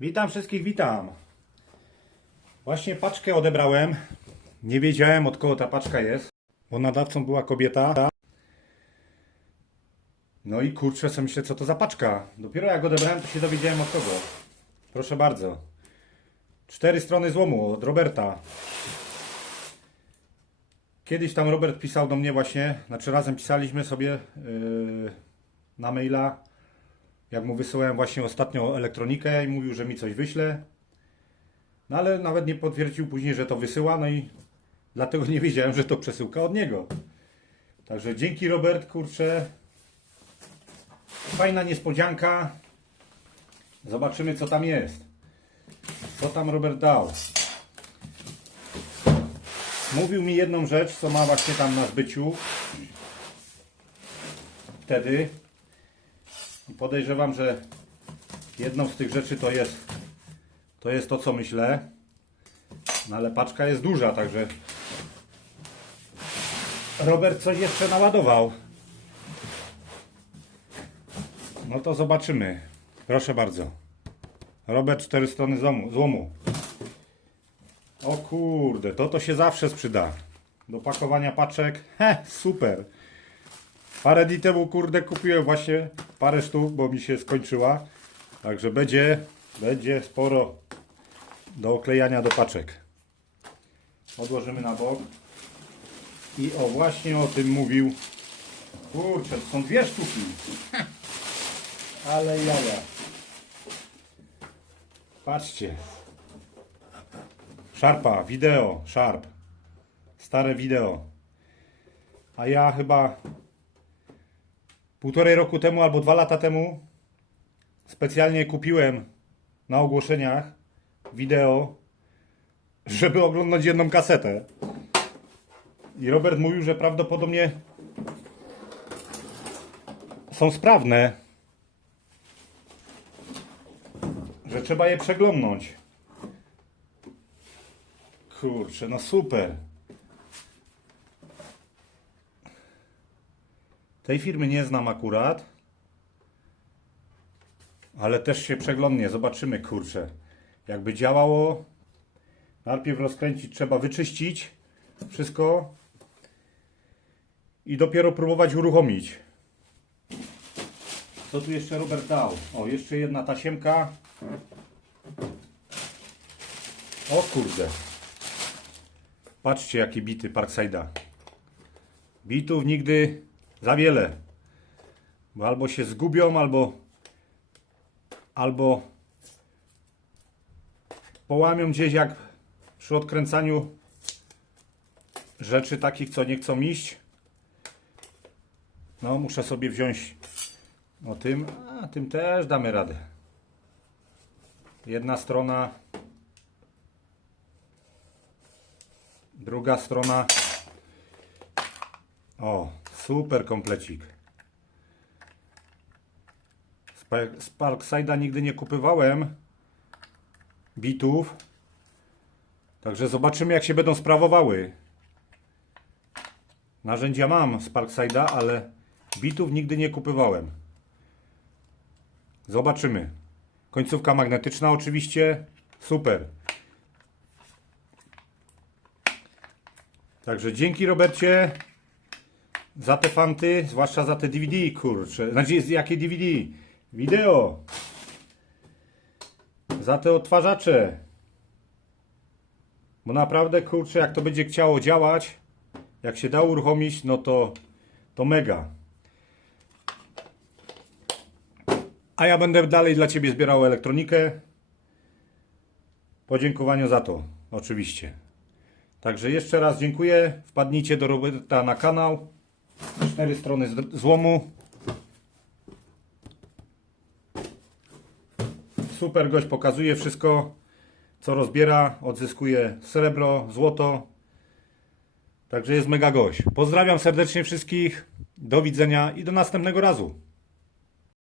Witam wszystkich, witam. Właśnie paczkę odebrałem. Nie wiedziałem od kogo ta paczka jest, bo nadawcą była kobieta. No i kurczę, sobie myślę, co to za paczka. Dopiero jak odebrałem, to się dowiedziałem od kogo. Proszę bardzo. Cztery strony złomu od Roberta. Kiedyś tam Robert pisał do mnie właśnie, znaczy razem pisaliśmy sobie yy, na maila, jak mu wysyłałem właśnie ostatnio elektronikę i mówił, że mi coś wyśle. No ale nawet nie potwierdził później, że to wysyła, no i dlatego nie wiedziałem, że to przesyłka od niego. Także dzięki Robert, kurczę. Fajna niespodzianka. Zobaczymy co tam jest. Co tam Robert dał. Mówił mi jedną rzecz, co ma właśnie tam na zbyciu. Wtedy. Podejrzewam, że jedną z tych rzeczy to jest to jest to, co myślę. No ale paczka jest duża, także Robert coś jeszcze naładował. No to zobaczymy. Proszę bardzo. Robert 4 strony złomu. O kurde, to to się zawsze sprzyda. Do pakowania paczek. He, super. Parę dni temu, kurde, kupiłem właśnie parę sztuk, bo mi się skończyła. Także będzie, będzie sporo do oklejania do paczek. Odłożymy na bok. I o, właśnie o tym mówił. Kurczę, to są dwie sztuki. Ale jaja. Patrzcie. Szarpa, wideo, szarp. Stare wideo. A ja chyba półtorej roku temu albo dwa lata temu specjalnie kupiłem na ogłoszeniach wideo, żeby oglądać jedną kasetę. I Robert mówił, że prawdopodobnie są sprawne, że trzeba je przeglądnąć. Kurczę, no super. Tej firmy nie znam akurat. Ale też się przeglądnie, zobaczymy, kurczę. Jakby działało, najpierw rozkręcić, trzeba wyczyścić wszystko i dopiero próbować uruchomić. Co tu jeszcze Robert dał? O, jeszcze jedna tasiemka. O kurde. Patrzcie, jakie bity Parkside'a. Bitów nigdy za wiele. Bo albo się zgubią, albo albo połamią gdzieś jak przy odkręcaniu rzeczy takich, co nie chcą iść. No, muszę sobie wziąć o tym, a tym też damy radę. Jedna strona, druga strona. O, super komplecik. Z nigdy nie kupywałem bitów. Także zobaczymy jak się będą sprawowały. Narzędzia mam z ale bitów nigdy nie kupywałem. Zobaczymy. Końcówka magnetyczna oczywiście. Super. Także dzięki Robercie za te fanty, zwłaszcza za te DVD, kurczę. Znaczy, jakie DVD? Wideo. Za te odtwarzacze. Bo naprawdę, kurczę, jak to będzie chciało działać, jak się da uruchomić, no to, to mega. A ja będę dalej dla Ciebie zbierał elektronikę. Podziękowaniu za to, oczywiście. Także jeszcze raz dziękuję. Wpadnijcie do Roberta na kanał. Cztery strony złomu. Super gość pokazuje wszystko, co rozbiera. Odzyskuje srebro, złoto. Także jest mega gość. Pozdrawiam serdecznie wszystkich. Do widzenia i do następnego razu.